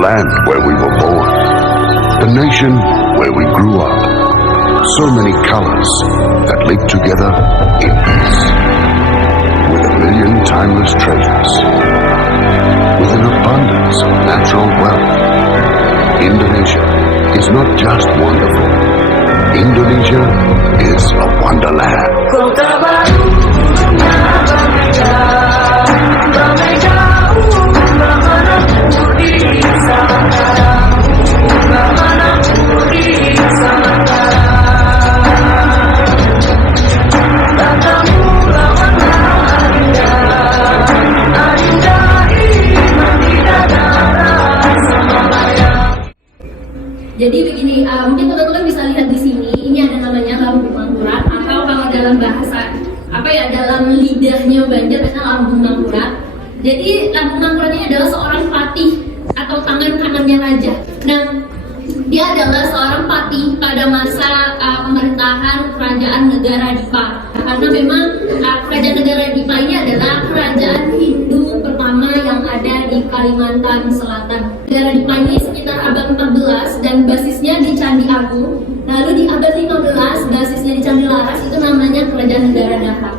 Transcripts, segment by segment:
land where we were born, the nation where we grew up. So many colors that live together in peace, with a million timeless treasures, with an abundance of natural wealth. Indonesia is not just wonderful. Indonesia is a wonderland. Kota baru punya Banggai jauh, bagaimana budi Samantara, bagaimana budi Samantara. Banggamu lawan Adinda, Adinda iman tidak darah Samaya. Jadi begini, mungkin teman-teman bisa lihat di sini, ini ada namanya lambung mangkurat, atau kalau dalam bahasa dalam lidahnya Banjar biasanya lambung mangkurat. Jadi lambung mangkurat ini adalah seorang patih atau tangan kanannya raja. Nah, dia adalah seorang patih pada masa pemerintahan kerajaan negara Dipa. Karena memang kerajaan negara Dipa ini adalah kerajaan Hindu pertama yang ada di Kalimantan Selatan. Negara Dipa ini sekitar abad 14 dan basisnya di Candi Agung. Lalu di abad 15 basisnya di Candi Laras, itu namanya kerajaan negara Daha.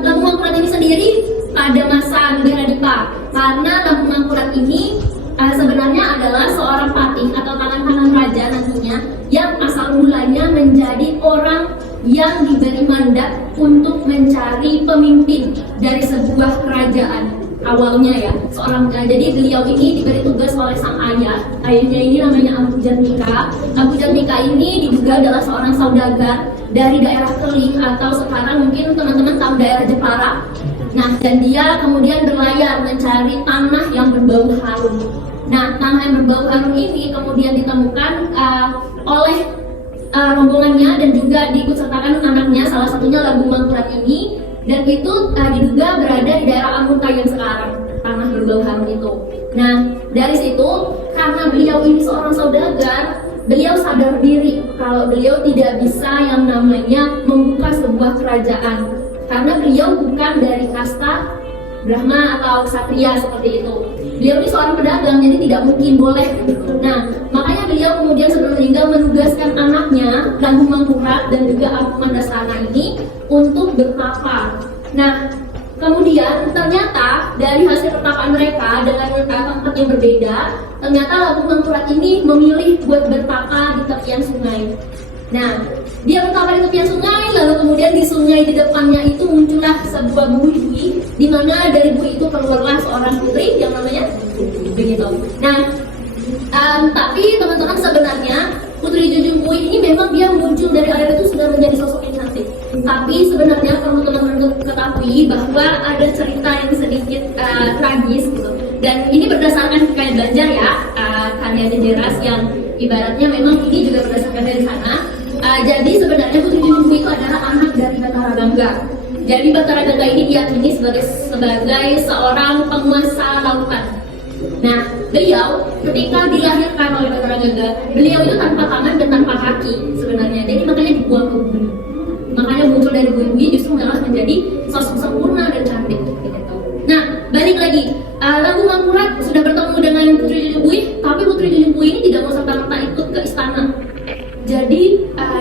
Lambung mangkurat ini sendiri pada masa negara Dipa, karena lambung mangkurat ini sebenarnya adalah seorang patih atau tangan kanan raja nantinya yang asal mulanya menjadi orang yang diberi mandat untuk mencari pemimpin dari sebuah kerajaan. Awalnya ya, jadi beliau ini diberi tugas oleh sang ayahnya ini namanya Ambu Jatmika. Ambu Jatmika ini diduga adalah seorang saudagar dari daerah Keling, atau sekarang mungkin teman-teman tahu daerah Jepara. Nah, dan dia kemudian berlayar mencari tanah yang berbau harum. Nah, tanah yang berbau harum ini kemudian ditemukan oleh rombongannya dan juga diikutsertakan anaknya, salah satunya Lambung Mangkurat ini. Dan itu diduga berada di daerah Amuntai yang sekarang, tanah berbau harum itu. Nah, dari situ karena beliau ini seorang saudagar, beliau sadar diri kalau beliau tidak bisa yang namanya membuka sebuah kerajaan, karena beliau bukan dari kasta Brahma atau Ksatria seperti itu. Beliau ini seorang pedagang, jadi tidak mungkin boleh. Nah, makanya beliau kemudian sebelum meninggal menugaskan anaknya Lambung Mangkurat dan juga Ambu Mandasana ini untuk bertapa. Nah, kemudian ternyata dari hasil pertapaan mereka dengan tempat yang berbeda, ternyata Lambung Mangkurat ini memilih buat bertapa di tepian sungai. Nah, dia bertapa di tepian sungai, lalu kemudian di sungai di depannya itu muncullah sebuah bui, di mana dari bui itu keluarlah seorang putri yang namanya begitu. Nah, tapi teman-teman sebenarnya Putri Junjung Pui ini memang dia muncul dari air itu sudah menjadi sosok yang cantik. Tapi sebenarnya perlu teman-teman ketahui bahwa ada cerita yang sedikit tragis gitu. Dan ini berdasarkan hikayat Banjar ya, karya Jejeras yang ibaratnya memang ini juga berdasarkan dari sana. Jadi sebenarnya Putri Junjung Pui itu adalah anak dari Batara Gangga. Jadi Batara Gangga ini diyakini sebagai seorang penguasa lautan. Nah, beliau ketika dilahirkan oleh Batara Gangga, beliau itu tanpa tangan dan tanpa kaki sebenarnya. Jadi makanya dibuang ke bumi. Makanya muncul dari bumi justru malah menjadi sosok sempurna dan cantik gitu. Nah, balik lagi, Lambung Mangkurat sudah bertemu dengan Putri Junjung Pui, tapi Putri Junjung Pui ini tidak mau serta-merta ikut ke istana. Jadi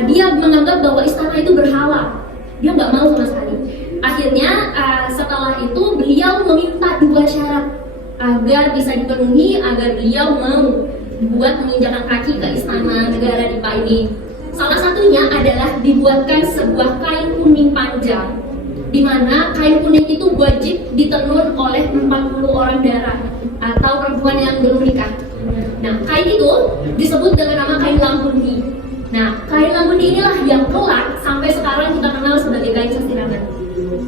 dia menganggap bahwa istana itu berhala. Dia nggak mau sama sekali. Akhirnya setelah itu beliau meminta 2 syarat agar bisa dipenuhi, agar beliau mau buat menginjakan kaki ke istana negara Dipa ini. Salah satunya adalah dibuatkan sebuah kain kuning panjang, di mana kain kuning itu wajib ditenun oleh 40 orang dara atau perempuan yang belum nikah. Nah, kain itu disebut dengan nama kain Lambundi. Nah, kain Lambundi inilah yang kelak sampai sekarang kita kenal sebagai kain sasirangan.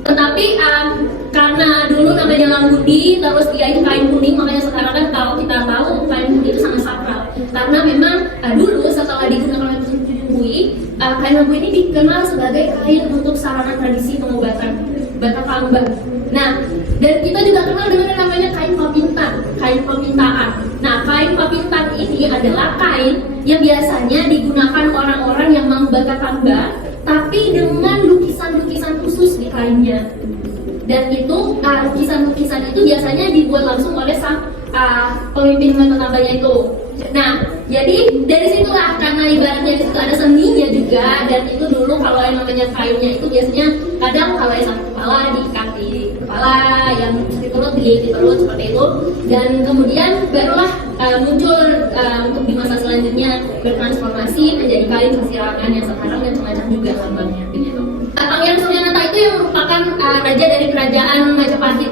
Tetapi karena dulu namanya Lambundi, terus dia itu kain kuning, makanya sekarang kan kalau kita tahu kain kuning itu sangat sakral. Karena memang dulu setelah digunakan oleh Putri Junjung Pui, kain Lambundi ini dikenal sebagai kain untuk sarana tradisi pengobatan Batak Pangba. Nah, dan kita juga kenal dengan yang namanya kain papintan, kain papintaan. Nah, kain papintan ini adalah kain yang biasanya digunakan orang-orang yang mau Batak Pangba, tapi dengan lukisan-lukisan khusus di kainnya. Dan itu lukisan-lukisan itu biasanya dibuat langsung oleh sang pemimpin Matonabanya itu. Nah, jadi dari situlah karena ibaratnya di situ ada seninya juga, dan itu dulu kalau yang namanya kainnya itu biasanya kadang kalau yang satu kepala diikat di kepala, yang di perut seperti itu, dan kemudian barulah muncul untuk di masa selanjutnya bertransformasi menjadi kain sasirangan yang sekarang dan semacam juga lambangnya begitu. Pangeran Suryanata itu yang merupakan raja dari kerajaan Majapahit,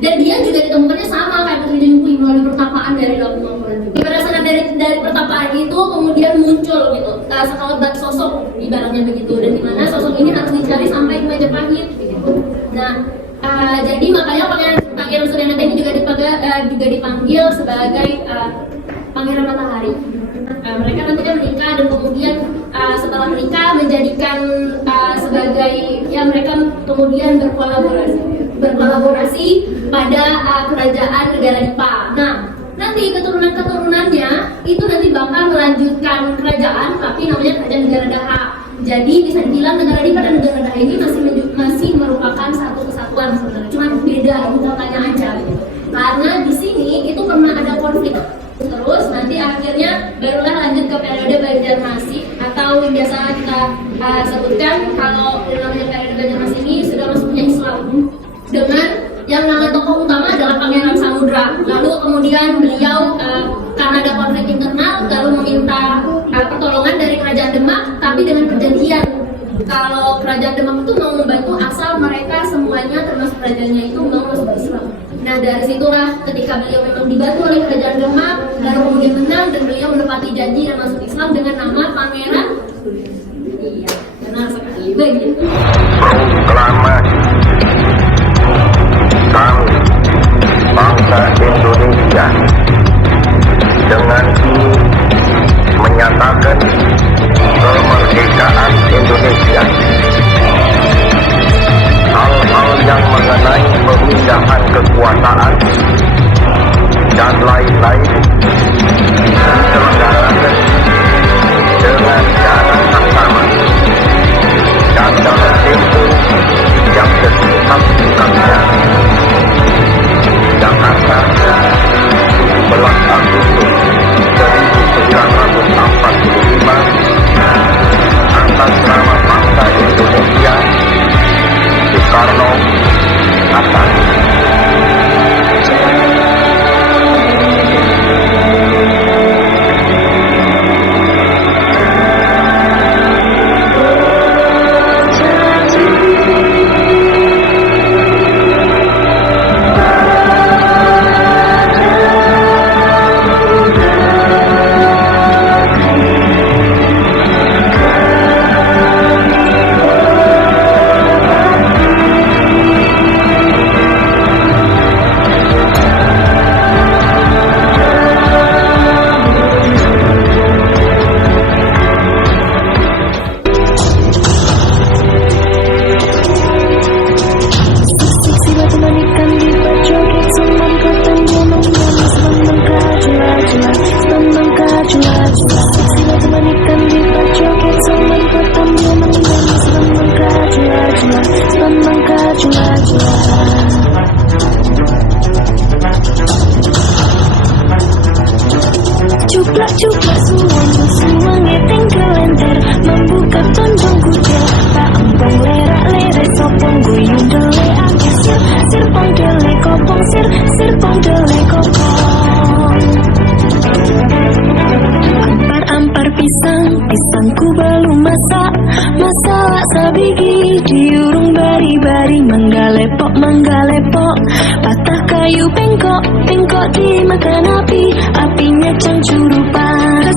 dan dia juga ditemukannya sama kayak Putri Dinipui melalui pertapaan dari Lampung Mangkurat juga. Berdasarkan dari pertapaan itu kemudian muncul gitu sekelebat sosok ibaratnya begitu, dan dimana sosok ini harus dicari sampai ke Majapahit begitu. Nah, jadi makanya Pangeran Suryanata ini juga dipanggil sebagai Pangeran Matahari. Mereka nantinya menikah, dan kemudian setelah menikah menjadikan sebagai mereka kemudian berkolaborasi pada kerajaan negara Dipa. Nah, nanti keturunan-keturunannya itu nanti bakal melanjutkan kerajaan, tapi namanya kerajaan negara Daha. Jadi bisa dibilang negara Dipa dan negara Daha ini masih merupakan satu kesatuan sebenarnya, cuma beda ibu kotanya aja gitu. Karena di sini itu pernah ada konflik. Terus nanti akhirnya barulah lanjut ke periode Banjarmasin, atau yang biasa kita sebutkan kalau namanya periode Banjarmasin ini sudah masuknya Islam, dengan yang nama tokoh utama adalah Pangeran Samudra. Lalu kemudian beliau karena ada konflik internal lalu meminta pertolongan dari kerajaan Demak, tapi dengan perjanjian kalau kerajaan Demak itu mau membantu asal mereka semuanya termasuk kerajaannya itu mau masuk Islam. Nah, dari situlah ketika beliau memang dibantu oleh kerajaan Demak, lalu kemudian menang dan beliau menepati janji dan masuk Islam dengan nama Pangeran. Iya, benar sekali begitu. Proklamasi kami bangsa Indonesia dengan ini menyatakan kemerdekaan Indonesia. Hal-hal yang mengenai pemindahan kekuasaan dan lain-lain diselenggarakan dengan cara saksama dan dalam tempo yang sesingkat-singkatnya. Jakarta, 17 Agustus 1945, atas nama bangsa Indonesia, Soekarno Hatta. Cuplak suwang ngeteng kelenter, membuka tonjong kucil, tak empong lerak-lerek sopong guyung dele angkis sirpong dele kopong sirpong dele kopong. Ampar pisangku belum masak sabigi diurung bari-bari manggalepok patah kayu pengkok dimakan apinya cancuru pas